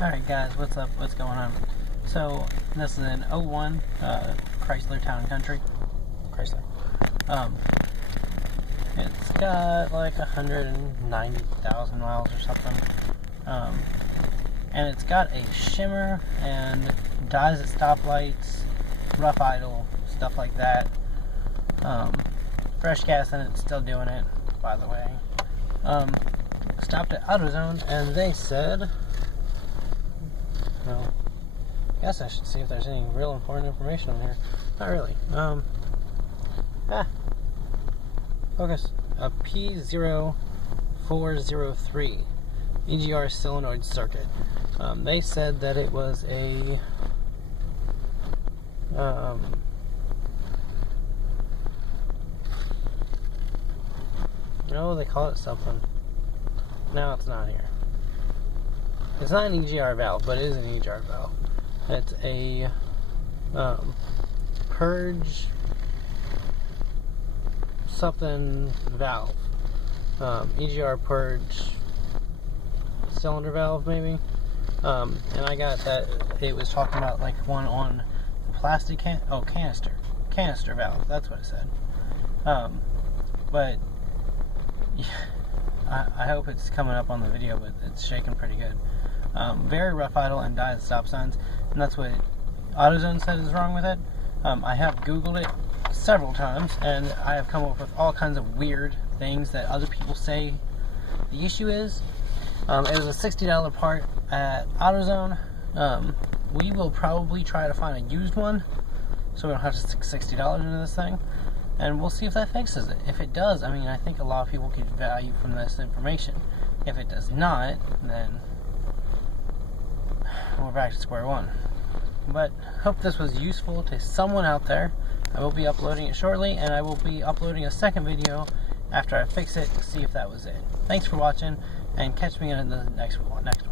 Alright guys, what's up? What's going on? So, this is an 01 Chrysler Town & Country. Chrysler. It's got like 190,000 miles or something. And it's got a shimmer and dies at stoplights, rough idle, stuff like that. Fresh gas in it, still doing it, by the way. Stopped at AutoZone and they said, well, I guess I should see if there's any real important information on here. Not really. Focus. A P0403 EGR solenoid circuit. They said that it was a no, they call it something. No, it's not here. It's not an EGR valve, but it is an EGR valve. It's a purge something valve. EGR purge cylinder valve, maybe. And I got that it was talking about like one on plastic canister valve. That's what it said. But yeah, I hope it's coming up on the video, but it's shaking pretty good. Very rough idle and dies at stop signs, and that's what AutoZone said is wrong with it. I have Googled it several times, and I have come up with all kinds of weird things that other people say the issue is. It was a $60 part at AutoZone. We will probably try to find a used one, so we don't have to stick $60 into this thing, and we'll see if that fixes it. If it does, I mean, I think a lot of people get value from this information. If it does not, then we're back to square one. But hope this was useful to someone out there. I will be uploading it shortly, and I will be uploading a second video after I fix it to see if that was it. Thanks for watching, and catch me in the next one.